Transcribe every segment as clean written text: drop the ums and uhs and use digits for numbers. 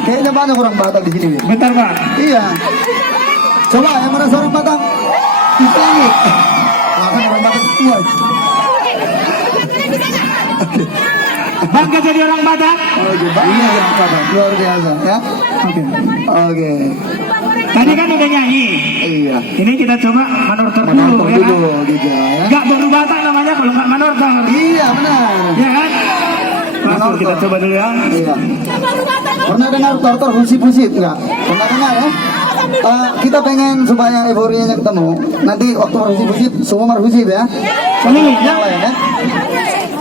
Kayaknya banyak orang Batak di sini. Bentar Pak. Iya. Coba yang merasa orang Batak itu ini. Makan orang Batak semua. Bangga jadi orang Batak. Oke, bangga orang Batak. Luar biasa ya. Oke. Tadi kan udah nyanyi. Iya. Ini kita coba manortor dulu Menonton ya kan. dulu gitu ya. Gak baru Batak namanya kalau nggak manortor. Iya benar. Ya kan? Langsung kita coba dulu ya. Iya. Pernah dengar tortor fungsi-fungsi enggak? Pernah dengar ya? Kita pengen supaya euforianya ketemu. Nanti waktu fungsi-fungsi semua fungsi ya. Ini Yang lain ya.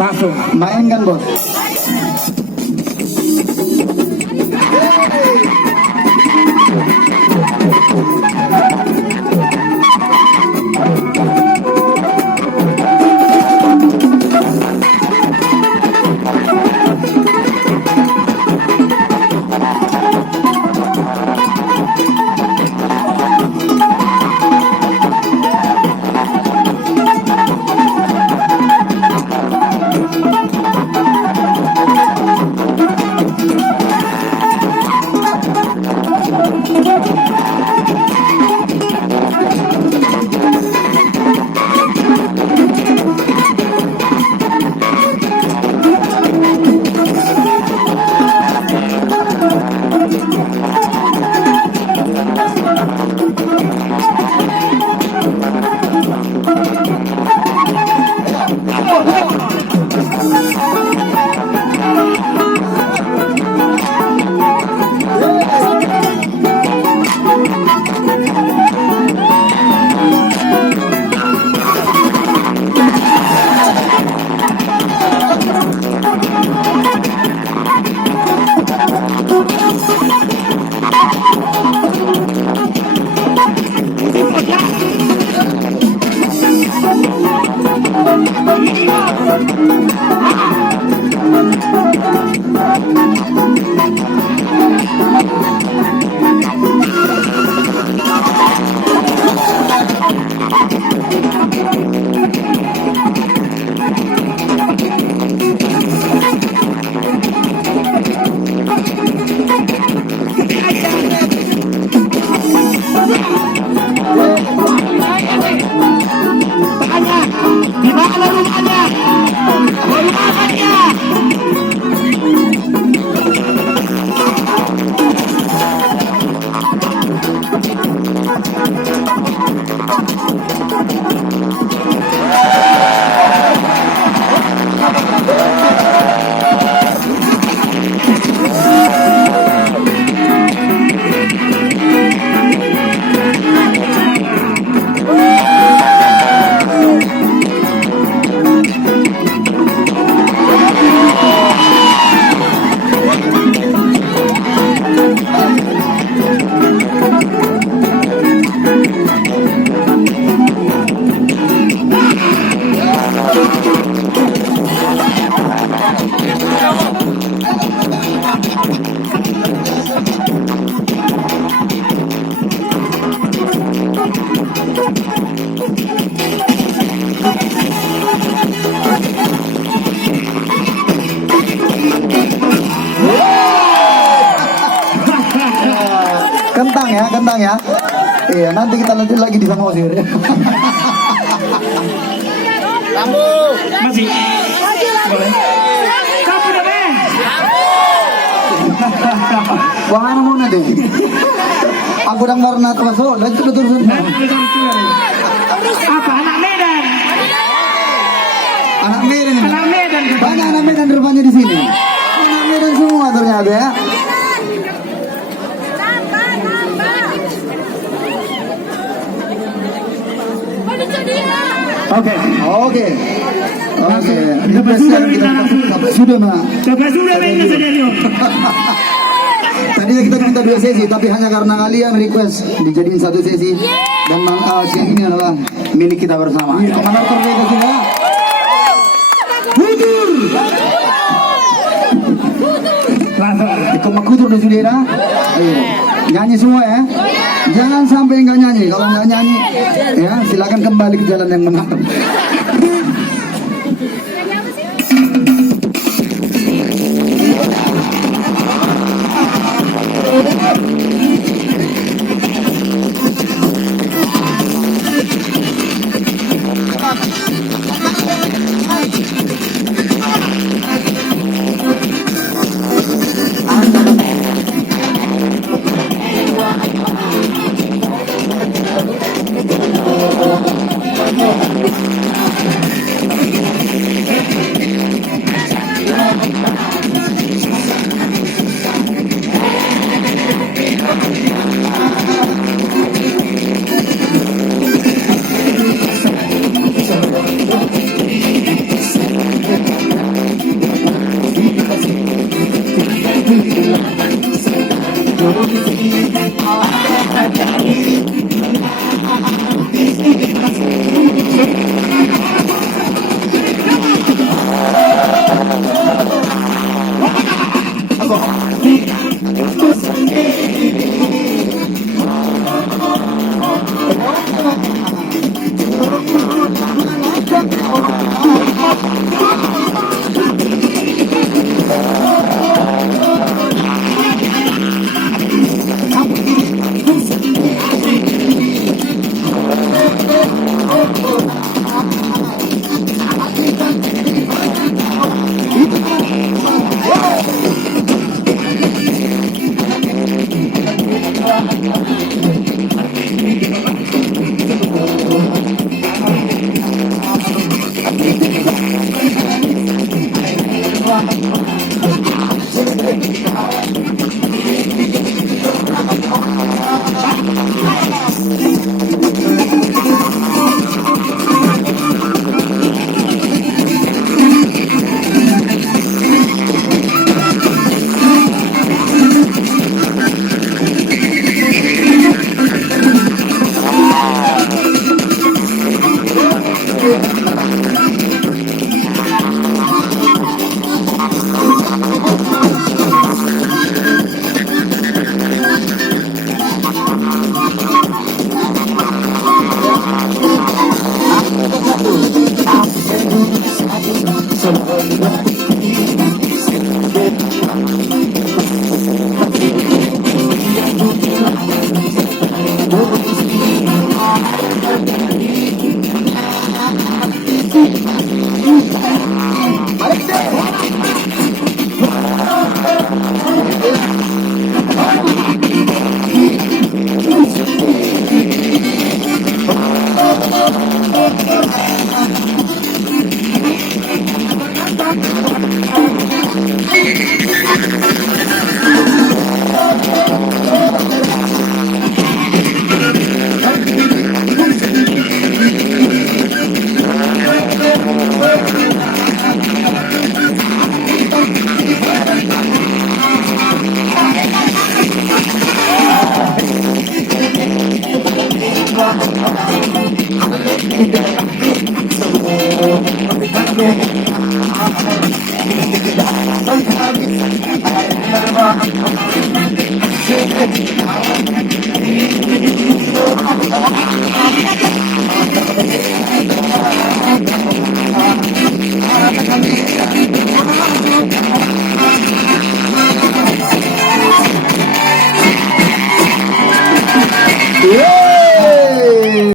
langsung. Main kan bos. Iya, nanti kita lanjut lagi di Samosir. Masih. Boleh. Kamu udah be? Wahana muna deh. Aku udah warna masuk, dan itu terus. Apa anak Medan? Anak Medan. Anak Medan. Banyak anak Medan rupanya di sini. Anak Medan semua ternyata ya. Oke. Oke. Oke. Sampai sudah Kita langsung. sampai sudah, Mak. Sampai sudah mainnya saja Rio. Tadinya kita minta 2 sesi, tapi hanya karena kalian request dijadiin 1 sesi. Dan siang ini adalah milik kita bersama. Mana terbaik kita? Kudur. Langsung. Ikut kudur di sudara. Ayo, nyanyi semua ya. Jangan sampai nggak nyanyi. Kalau nggak nyanyi, ya silakan kembali ke jalan yang benar. Kita